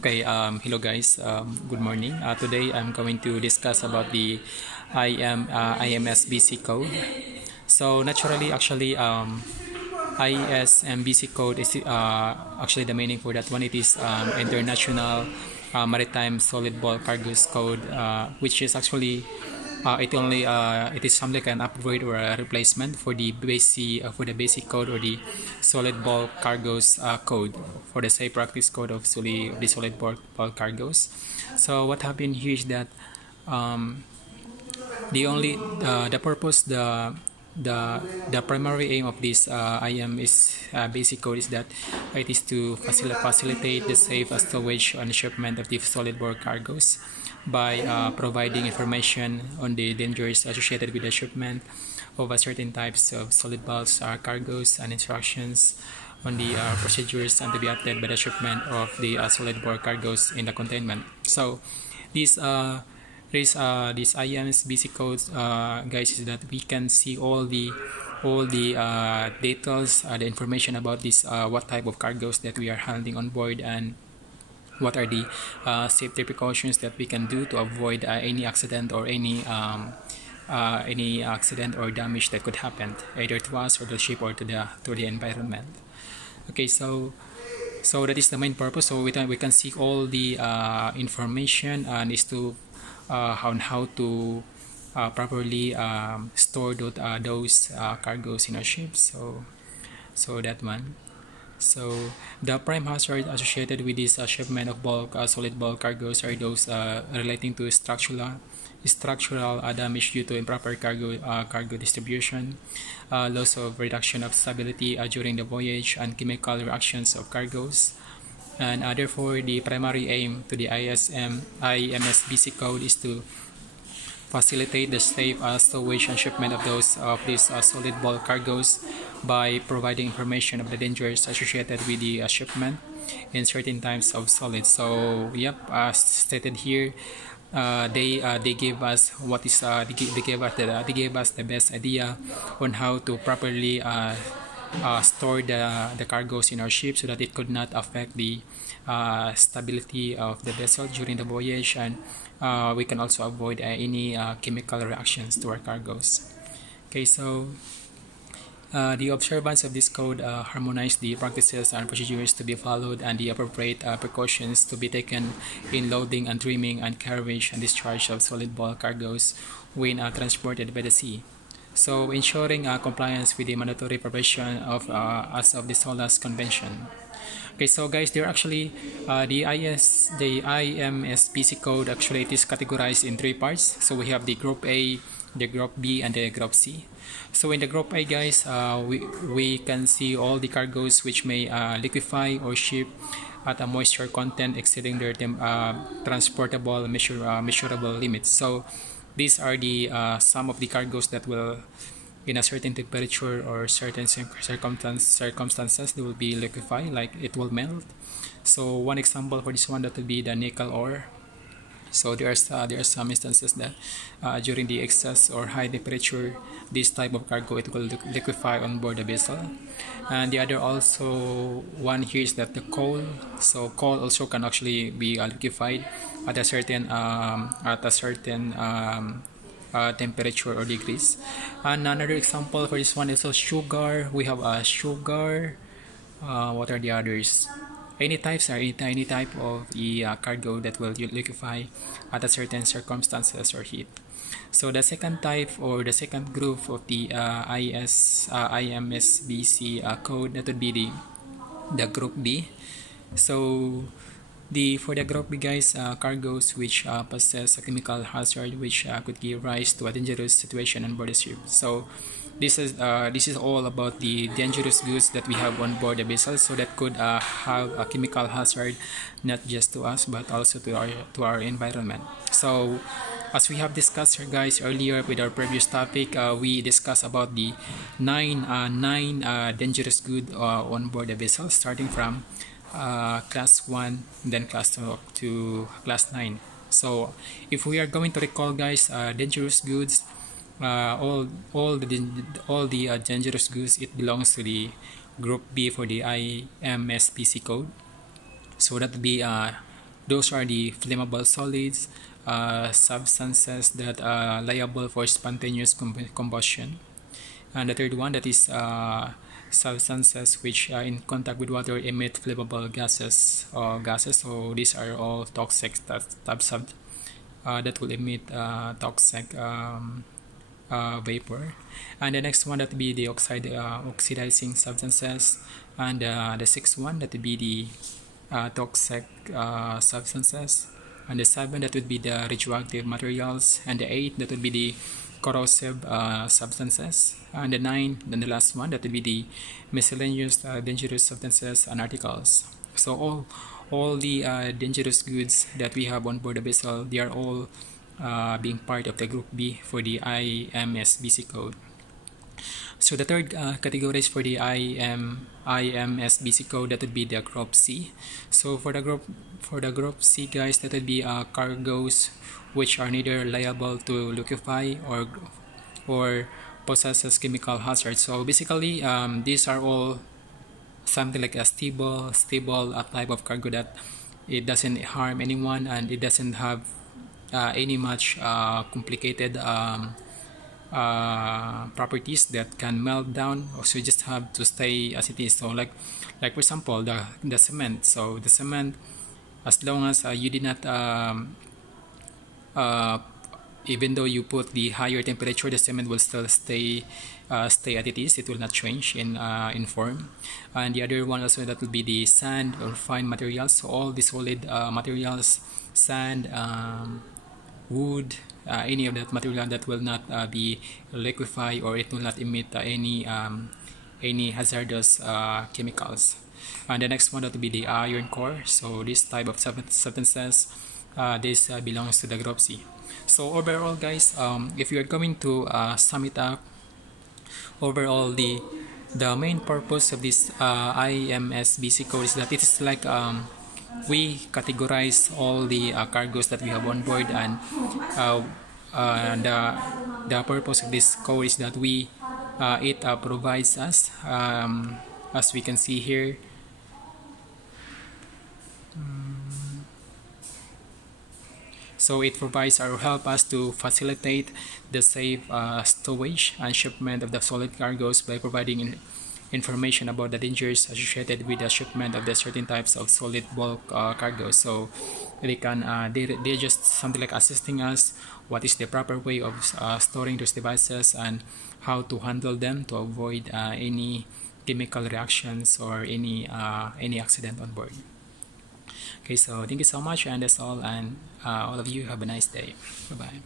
Hello guys. Good morning. Today I'm going to discuss about the IMSBC code. So naturally, ISMBC code is actually the meaning for that one. It is International Maritime Solid Bulk Cargoes Code, which is actually it is something like an upgrade or a replacement for the basic code or the solid bulk cargoes code for the safe practice code of the solid bulk cargoes. So what happened here is that the purpose the primary aim of this basic code is that it is to facilitate the safe stowage and shipment of the solid bulk cargoes by providing information on the dangers associated with the shipment of certain types of solid bulk cargoes and instructions on the procedures and to be adopted by the shipment of the solid bulk cargoes in the containment. So this IMSBC codes, guys, is that we can see all the details, the information about this, what type of cargoes that we are handling on board, and what are the safety precautions that we can do to avoid any accident or any accident or damage that could happen either to us or the ship or to the environment. Okay, so that is the main purpose. So we can see all the information and is to on how to properly store those cargoes in our ships. So that one. So the prime hazard associated with this shipment of solid bulk cargoes are those relating to structural damage due to improper cargo distribution, loss of reduction of stability during the voyage, and chemical reactions of cargoes. And therefore, the primary aim to the IMSBC code is to facilitate the safe stowage and shipment of these solid bulk cargoes by providing information of the dangers associated with the shipment in certain types of solids. So, yep, as stated here, they gave us they gave us the best idea on how to properly store the cargoes in our ship so that it could not affect the stability of the vessel during the voyage, and we can also avoid any chemical reactions to our cargoes. Okay, so the observance of this code harmonize the practices and procedures to be followed and the appropriate precautions to be taken in loading and trimming and carriage and discharge of solid bulk cargoes when transported by the sea. So ensuring compliance with the mandatory provision of as of the SOLAS Convention. Okay, so guys, there actually the IMSBC code actually it is categorized in three parts. So we have the Group A, the Group B, and the Group C. So in the Group A, guys, we can see all the cargoes which may liquefy or ship at a moisture content exceeding their transportable measurable limits. So these are the some of the cargoes that will, in a certain temperature or certain circumstances, they will be liquefied, like it will melt. So one example for this one, that would be the nickel ore. So there are some instances that during the excess or high temperature, this type of cargo it will liquefy on board the vessel. And the other also one here is that the coal. So coal also can actually be liquefied at a certain temperature or degrees. And another example for this one is also sugar. We have sugar. What are the others? Any type of cargo that will liquefy at a certain circumstances or heat. So the second type or the second group of the IMSBC code, that would be the Group B. So for the Group B, guys, cargoes which possess a chemical hazard which could give rise to a dangerous situation on board the ship. So this is all about the dangerous goods that we have on board the vessel, so that could have a chemical hazard not just to us but also to our environment. So as we have discussed here, guys, earlier with our previous topic, we discussed about the nine dangerous goods on board the vessel, starting from class 1, then class 2 to class 9. So if we are going to recall, guys, dangerous goods, all the dangerous goods, it belongs to the Group B for the IMSBC code. So that would be those are the flammable solids, substances that are liable for spontaneous combustion. And the third one, that is substances which are in contact with water emit flammable gases. So these are all toxic types of that will emit toxic vapor. And the next one, that will be the oxidizing substances. And the sixth one, that would be the toxic substances. And the seventh, that would be the radioactive materials. And the eighth, that would be the corrosive substances. And the ninth, then the last one, that would be the miscellaneous dangerous substances and articles. So all the dangerous goods that we have on board the vessel, they are all being part of the Group B for the IMSBC code. So the third categories for the IMSBC code, that would be the Group C. So for the Group C, guys, that would be cargoes which are neither liable to liquefy or possesses chemical hazards. So basically, these are all something like a stable type of cargo that it doesn't harm anyone and it doesn't have any much complicated properties that can melt down. So you just have to stay as it is. So like for example, the cement. So the cement, as long as you did not even though you put the higher temperature, the cement will still stay at it is. It will not change in form. And the other one also, that will be the sand or fine materials. So all the solid materials, sand, wood, any of that material that will not be liquefied, or it will not emit any hazardous chemicals. And the next one, that will be the iron core. So this type of substances, this belongs to the Group C. So overall, guys, if you are going to sum it up, overall the main purpose of this IMSBC code is that it is like we categorize all the cargoes that we have on board, and the purpose of this code is that it provides us, as we can see here, so it provides or help us to facilitate the safe stowage and shipment of the solid cargoes by providing information about the dangers associated with the shipment of the certain types of solid bulk cargoes. So they can they're just something like assisting us what is the proper way of storing those devices and how to handle them to avoid any chemical reactions or any accident on board. Okay, so thank you so much, and that's all, and all of you have a nice day. Bye bye.